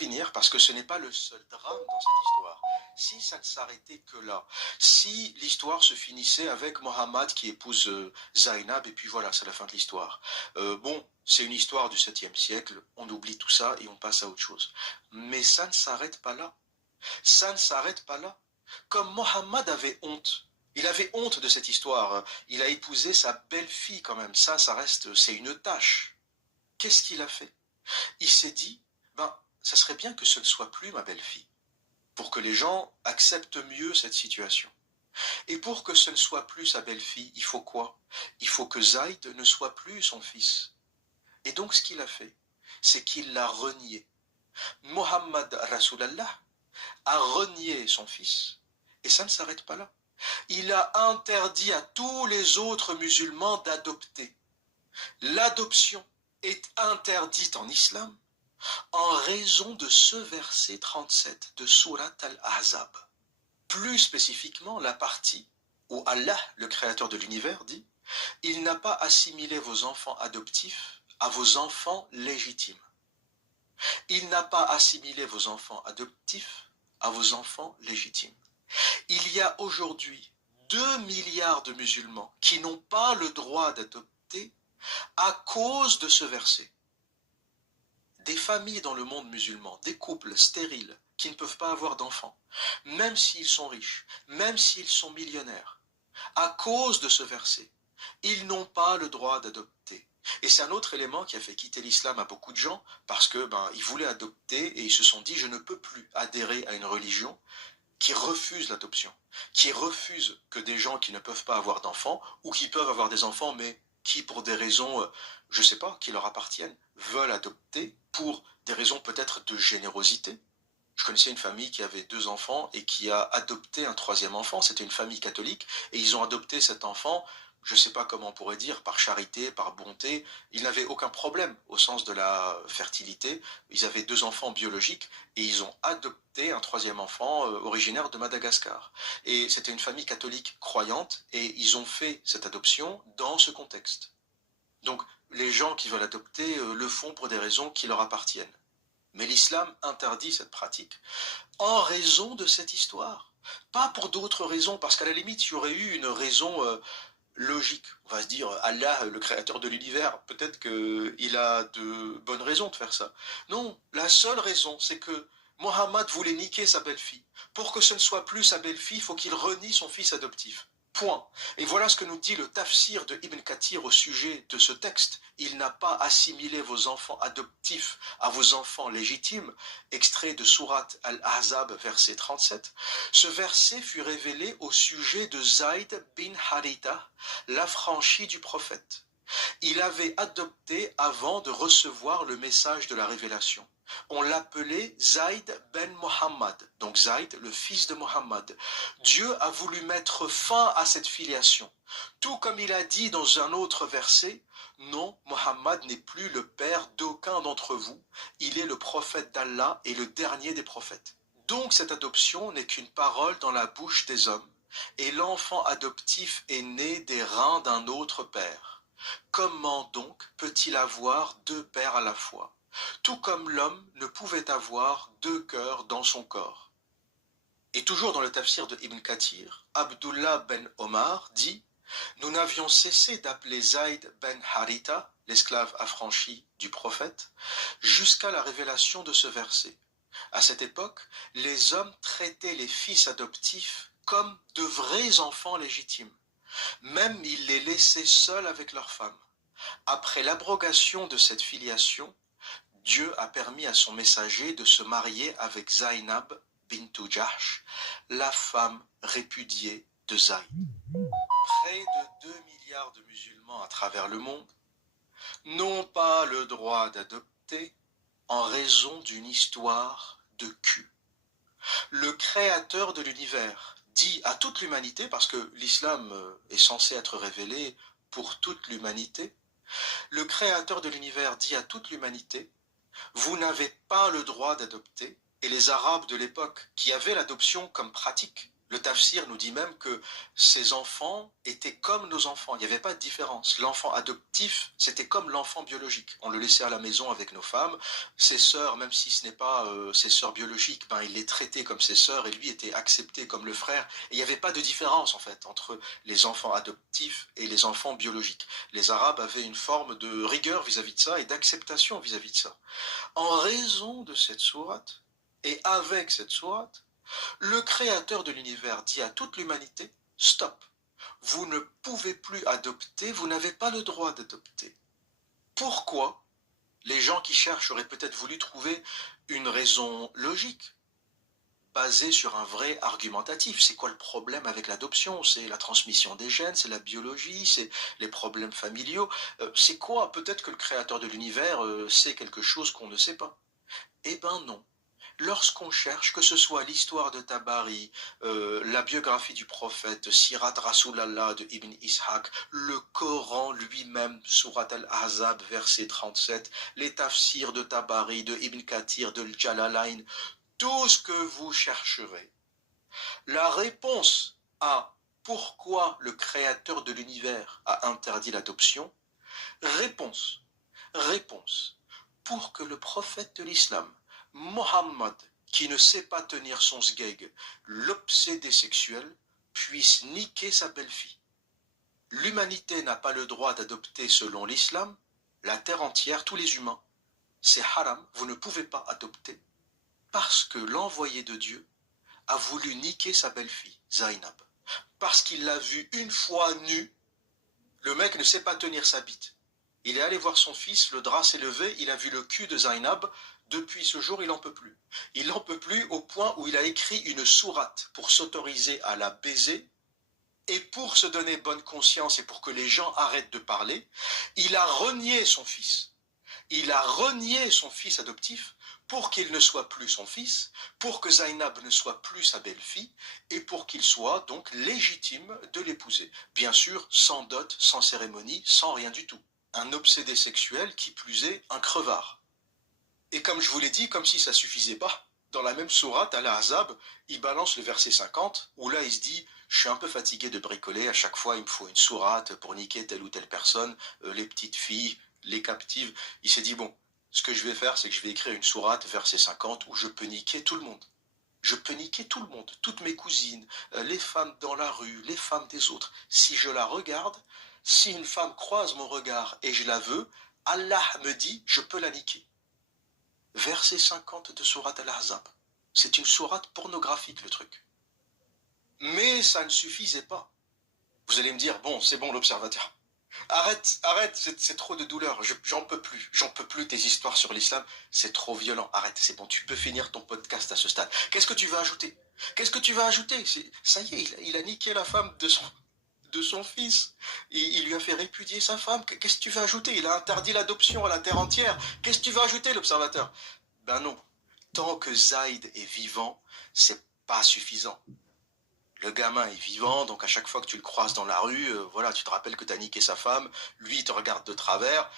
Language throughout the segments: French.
finir, parce que ce n'est pas le seul drame dans cette histoire, si ça ne s'arrêtait que là, si l'histoire se finissait avec Mohammed qui épouse Zainab, et puis voilà, c'est la fin de l'histoire. Bon, c'est une histoire du 7e siècle, on oublie tout ça et on passe à autre chose. Mais ça ne s'arrête pas là. Ça ne s'arrête pas là. Comme Mohammed avait honte, il avait honte de cette histoire. Il a épousé sa belle-fille quand même. Ça reste, c'est une tâche. Qu'est-ce qu'il a fait? Il s'est dit, ben, ça serait bien que ce ne soit plus ma belle-fille, pour que les gens acceptent mieux cette situation. Et pour que ce ne soit plus sa belle-fille, il faut quoi? Il faut que Zayd ne soit plus son fils. Et donc ce qu'il a fait, c'est qu'il l'a renié. Mohammed Rasulallah a renié son fils. Et ça ne s'arrête pas là. Il a interdit à tous les autres musulmans d'adopter. L'adoption est interdite en islam en raison de ce verset 37 de Surat Al-Ahzab. Plus spécifiquement, la partie où Allah, le créateur de l'univers, dit « Il n'a pas assimilé vos enfants adoptifs à vos enfants légitimes. Il n'a pas assimilé vos enfants adoptifs à vos enfants légitimes. » Il y a aujourd'hui 2 milliards de musulmans qui n'ont pas le droit d'adopter à cause de ce verset. Des familles dans le monde musulman, des couples stériles qui ne peuvent pas avoir d'enfants, même s'ils sont riches, même s'ils sont millionnaires, à cause de ce verset, ils n'ont pas le droit d'adopter. Et c'est un autre élément qui a fait quitter l'islam à beaucoup de gens, parce que ils voulaient adopter et ils se sont dit « je ne peux plus adhérer à une religion qui refuse l'adoption, qui refuse que des gens qui ne peuvent pas avoir d'enfants, ou qui peuvent avoir des enfants, mais qui, pour des raisons, je ne sais pas, qui leur appartiennent, veulent adopter pour des raisons peut-être de générosité. » Je connaissais une famille qui avait 2 enfants et qui a adopté un 3e enfant. C'était une famille catholique et ils ont adopté cet enfant, je ne sais pas comment on pourrait dire, par charité, par bonté. Ils n'avaient aucun problème au sens de la fertilité. Ils avaient 2 enfants biologiques et ils ont adopté un 3e enfant originaire de Madagascar. Et c'était une famille catholique croyante et ils ont fait cette adoption dans ce contexte. Donc les gens qui veulent adopter le font pour des raisons qui leur appartiennent. Mais l'islam interdit cette pratique en raison de cette histoire. Pas pour d'autres raisons, parce qu'à la limite, il y aurait eu une raison logique. On va se dire, Allah, le créateur de l'univers, peut-être qu'il a de bonnes raisons de faire ça. Non, la seule raison, c'est que Mohammed voulait niquer sa belle-fille. Pour que ce ne soit plus sa belle-fille, il faut qu'il renie son fils adoptif. Point. Et voilà ce que nous dit le tafsir de Ibn Kathir au sujet de ce texte. Il n'a pas assimilé vos enfants adoptifs à vos enfants légitimes, extrait de Surat Al-Ahzab, verset 37. Ce verset fut révélé au sujet de Zayd bin Haritha, l'affranchi du prophète. Il avait adopté avant de recevoir le message de la révélation. On l'appelait Zayd ben Mohammed, donc Zayd, le fils de Mohammed. Dieu a voulu mettre fin à cette filiation, tout comme il a dit dans un autre verset, « Non, Mohammed n'est plus le père d'aucun d'entre vous, il est le prophète d'Allah et le dernier des prophètes. » Donc cette adoption n'est qu'une parole dans la bouche des hommes, et l'enfant adoptif est né des reins d'un autre père. Comment donc peut-il avoir 2 pères à la fois? Tout comme l'homme ne pouvait avoir 2 cœurs dans son corps. Et toujours dans le tafsir de Ibn Kathir, Abdullah ben Omar dit « Nous n'avions cessé d'appeler Zayd ben Haritha, l'esclave affranchi du prophète, jusqu'à la révélation de ce verset. À cette époque, les hommes traitaient les fils adoptifs comme de vrais enfants légitimes. Même ils les laissaient seuls avec leurs femmes. Après l'abrogation de cette filiation, Dieu a permis à son messager de se marier avec Zainab bintu Jahsh, la femme répudiée de Zayd. Près de 2 milliards de musulmans à travers le monde n'ont pas le droit d'adopter en raison d'une histoire de cul. Le créateur de l'univers dit à toute l'humanité, parce que l'islam est censé être révélé pour toute l'humanité, le créateur de l'univers dit à toute l'humanité, vous n'avez pas le droit d'adopter, et les Arabes de l'époque qui avaient l'adoption comme pratique, Le tafsir nous dit même que ces enfants étaient comme nos enfants. Il n'y avait pas de différence. L'enfant adoptif, c'était comme l'enfant biologique. On le laissait à la maison avec nos femmes. Ses sœurs, même si ce n'est pas ses sœurs biologiques, ben, il les traitait comme ses sœurs et lui était accepté comme le frère. Et il n'y avait pas de différence, en fait, entre les enfants adoptifs et les enfants biologiques. Les Arabes avaient une forme de rigueur vis-à-vis de ça et d'acceptation vis-à-vis de ça. En raison de cette sourate, et avec cette sourate, le créateur de l'univers dit à toute l'humanité, stop, vous ne pouvez plus adopter, vous n'avez pas le droit d'adopter. Pourquoi? Les gens qui cherchent auraient peut-être voulu trouver une raison logique, basée sur un vrai argumentatif. C'est quoi le problème avec l'adoption? C'est la transmission des gènes, c'est la biologie, c'est les problèmes familiaux. C'est quoi? Peut-être que le créateur de l'univers sait quelque chose qu'on ne sait pas. Eh ben non. Lorsqu'on cherche, que ce soit l'histoire de Tabari, la biographie du prophète, Sirat Rasulallah de Ibn Ishaq, le Coran lui-même, Surat al-Ahzab, verset 37, les tafsirs de Tabari, de Ibn Kathir, de Jalalain, tout ce que vous chercherez, la réponse à pourquoi le créateur de l'univers a interdit l'adoption, réponse, pour que le prophète de l'islam, Mohammed, qui ne sait pas tenir son sgeg, l'obsédé sexuel, puisse niquer sa belle-fille. L'humanité n'a pas le droit d'adopter selon l'islam, la terre entière, tous les humains. C'est haram, vous ne pouvez pas adopter, parce que l'envoyé de Dieu a voulu niquer sa belle-fille, Zainab. Parce qu'il l'a vue une fois nue, le mec ne sait pas tenir sa bite. Il est allé voir son fils, le drap s'est levé, il a vu le cul de Zainab. Depuis ce jour, il n'en peut plus. Il n'en peut plus au point où il a écrit une sourate pour s'autoriser à la baiser. Et pour se donner bonne conscience et pour que les gens arrêtent de parler, il a renié son fils. Il a renié son fils adoptif pour qu'il ne soit plus son fils, pour que Zainab ne soit plus sa belle-fille, et pour qu'il soit donc légitime de l'épouser. Bien sûr, sans dot, sans cérémonie, sans rien du tout. Un obsédé sexuel, qui plus est, un crevard. Et comme je vous l'ai dit, comme si ça suffisait pas, dans la même sourate, à l'Ahzab, il balance le verset 50, où là il se dit, je suis un peu fatigué de bricoler, à chaque fois il me faut une sourate pour niquer telle ou telle personne, les petites filles, les captives. Il s'est dit, bon, ce que je vais faire, c'est que je vais écrire une sourate, verset 50, où je peux niquer tout le monde. Je peux niquer tout le monde, toutes mes cousines, les femmes dans la rue, les femmes des autres. Si je la regarde, si une femme croise mon regard et je la veux, Allah me dit, je peux la niquer. Verset 50 de Sourate Al-Ahzab. C'est une sourate pornographique, le truc. Mais ça ne suffisait pas. Vous allez me dire, bon, c'est bon l'observateur. Arrête, c'est trop de douleur, j'en peux plus tes histoires sur l'islam, c'est trop violent, arrête, c'est bon, tu peux finir ton podcast à ce stade. Qu'est-ce que tu vas ajouter? Ça y est, il a niqué la femme de son fils, il lui a fait répudier sa femme, qu'est-ce que tu vas ajouter? Il a interdit l'adoption à la terre entière, qu'est-ce que tu vas ajouter, l'observateur? Ben non, tant que Zaïd est vivant, c'est pas suffisant. Le gamin est vivant, donc à chaque fois que tu le croises dans la rue, voilà, tu te rappelles que tu as niqué sa femme, lui il te regarde de travers,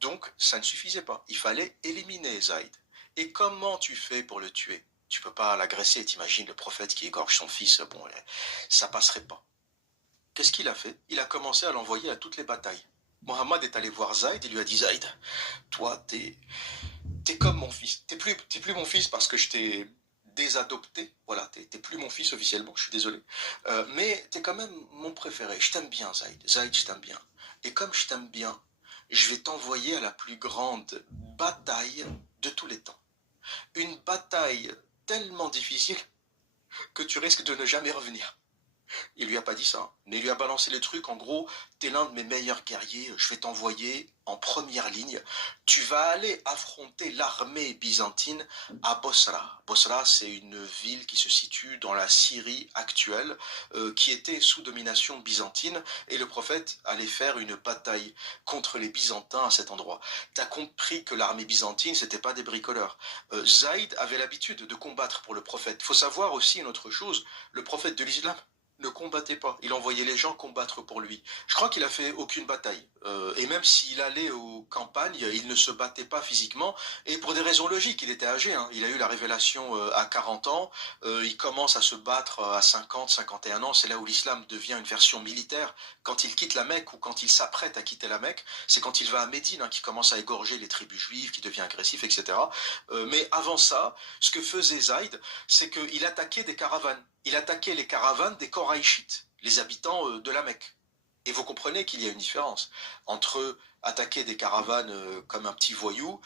donc ça ne suffisait pas. Il fallait éliminer Zaïd. Et comment tu fais pour le tuer? Tu peux pas l'agresser, t'imagines le prophète qui égorge son fils, bon, ça passerait pas. Qu'est-ce qu'il a fait? Il a commencé à l'envoyer à toutes les batailles. Mohammed est allé voir Zaïd, il lui a dit, Zaïd, toi t'es comme mon fils, t'es plus mon fils parce que je t'ai désadopté, voilà, t'es plus mon fils officiellement, je suis désolé, mais t'es quand même mon préféré, je t'aime bien Zaïd, je t'aime bien, et comme je t'aime bien, je vais t'envoyer à la plus grande bataille de tous les temps, une bataille tellement difficile que tu risques de ne jamais revenir. Il lui a pas dit ça, mais il lui a balancé les trucs, en gros, t'es l'un de mes meilleurs guerriers, je vais t'envoyer en première ligne, tu vas aller affronter l'armée byzantine à Bosra. Bosra, c'est une ville qui se situe dans la Syrie actuelle, qui était sous domination byzantine, et le prophète allait faire une bataille contre les Byzantins à cet endroit. T'as compris que l'armée byzantine, c'était pas des bricoleurs. Zaïd avait l'habitude de combattre pour le prophète. Faut savoir aussi une autre chose, le prophète de l'islam, ne combattait pas. Il envoyait les gens combattre pour lui. Je crois qu'il a fait aucune bataille. Et même s'il allait aux campagnes, il ne se battait pas physiquement. Et pour des raisons logiques, il était âgé. Hein. Il a eu la révélation à 40 ans. Il commence à se battre à 50, 51 ans. C'est là où l'islam devient une version militaire. Quand il quitte la Mecque ou quand il s'apprête à quitter la Mecque, c'est quand il va à Médine qu'il commence à égorger les tribus juives, qui devient agressif, etc. Mais avant ça, ce que faisait Zaïd, c'est qu'il attaquait des caravanes. Il attaquait les caravanes des Koraïchites, les habitants de la Mecque. Et vous comprenez qu'il y a une différence entre attaquer des caravanes comme un petit voyou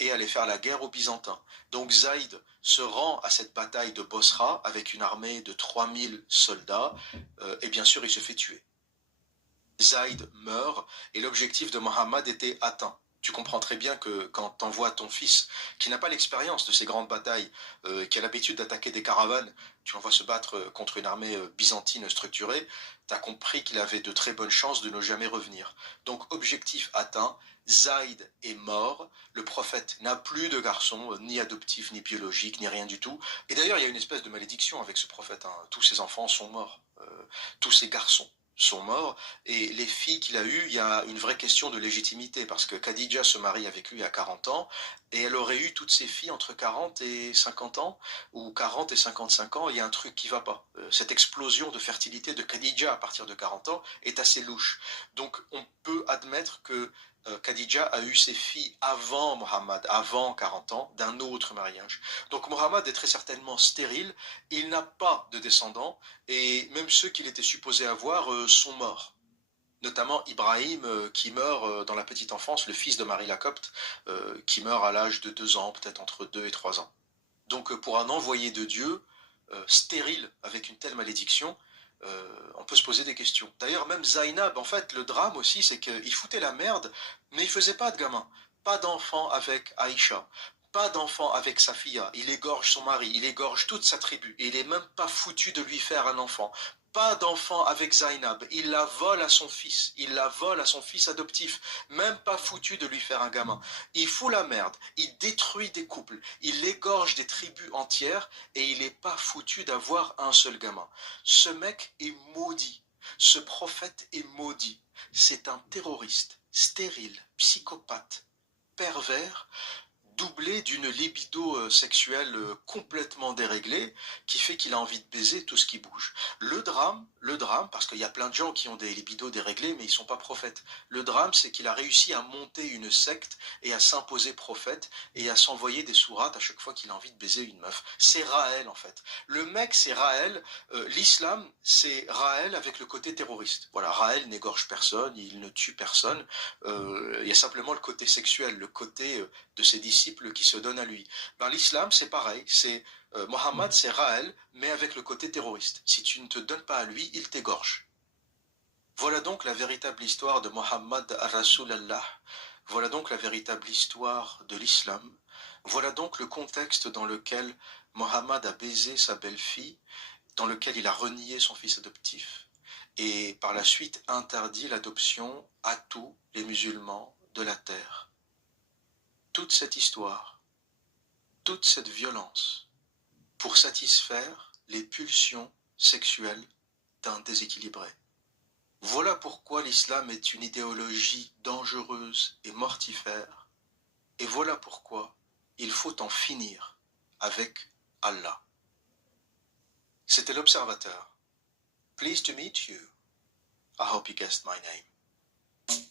et aller faire la guerre aux Byzantins. Donc Zaïd se rend à cette bataille de Bosra avec une armée de 3000 soldats et bien sûr il se fait tuer. Zaïd meurt et l'objectif de Mohammed était atteint. Tu comprends très bien que quand tu envoies ton fils, qui n'a pas l'expérience de ces grandes batailles, qui a l'habitude d'attaquer des caravanes, tu l'envoies se battre contre une armée byzantine structurée, tu as compris qu'il avait de très bonnes chances de ne jamais revenir. Donc objectif atteint, Zaïd est mort, le prophète n'a plus de garçon, ni adoptif, ni biologique, ni rien du tout. Et d'ailleurs, il y a une espèce de malédiction avec ce prophète. Hein. Tous ses enfants sont morts, tous ses garçons sont morts, et les filles qu'il a eues, il y a une vraie question de légitimité, parce que Khadija se marie avec lui à 40 ans, et elle aurait eu toutes ses filles entre 40 et 50 ans, ou 40 et 55 ans, il y a un truc qui va pas. Cette explosion de fertilité de Khadija à partir de 40 ans est assez louche. Donc on peut admettre que Khadija a eu ses filles avant Mohammed, avant 40 ans, d'un autre mariage. Donc Mohammed est très certainement stérile, il n'a pas de descendants, et même ceux qu'il était supposé avoir sont morts. Notamment Ibrahim qui meurt dans la petite enfance, le fils de Marie la Copte, qui meurt à l'âge de 2 ans, peut-être entre 2 et 3 ans. Donc pour un envoyé de Dieu, stérile, avec une telle malédiction, on peut se poser des questions. D'ailleurs, même Zainab, en fait, le drame aussi, c'est qu'il foutait la merde, mais il faisait pas de gamin. Pas d'enfant avec Aïcha, pas d'enfant avec Safiya. Il égorge son mari, il égorge toute sa tribu, et il est même pas foutu de lui faire un enfant. Pas d'enfant avec Zainab, il la vole à son fils, il la vole à son fils adoptif, même pas foutu de lui faire un gamin. Il fout la merde, il détruit des couples, il égorge des tribus entières, et il n'est pas foutu d'avoir un seul gamin. Ce mec est maudit. Ce prophète est maudit. C'est un terroriste, stérile, psychopathe, pervers, doublé d'une libido sexuelle complètement déréglée, qui fait qu'il a envie de baiser tout ce qui bouge. Le drame, parce qu'il y a plein de gens qui ont des libidos déréglés, mais ils ne sont pas prophètes. Le drame, c'est qu'il a réussi à monter une secte et à s'imposer prophète et à s'envoyer des sourates à chaque fois qu'il a envie de baiser une meuf. C'est Raël, en fait. Le mec, c'est Raël. L'islam, c'est Raël avec le côté terroriste. Voilà, Raël n'égorge personne, il ne tue personne. Il y a simplement le côté sexuel, le côté de ses disciples qui se donnent à lui. Ben, l'islam, c'est pareil. C'est Mohammed, c'est Raël, mais avec le côté terroriste. Si tu ne te donnes pas à lui, il t'égorge. Voilà donc la véritable histoire de Mohammed Rasulallah. Voilà donc la véritable histoire de l'islam. Voilà donc le contexte dans lequel Mohammed a baisé sa belle-fille, dans lequel il a renié son fils adoptif, et par la suite interdit l'adoption à tous les musulmans de la terre. Toute cette histoire, toute cette violence, pour satisfaire les pulsions sexuelles d'un déséquilibré. Voilà pourquoi l'islam est une idéologie dangereuse et mortifère, et voilà pourquoi il faut en finir avec Allah. C'était l'Observateur. Pleased to meet you. I hope you guessed my name.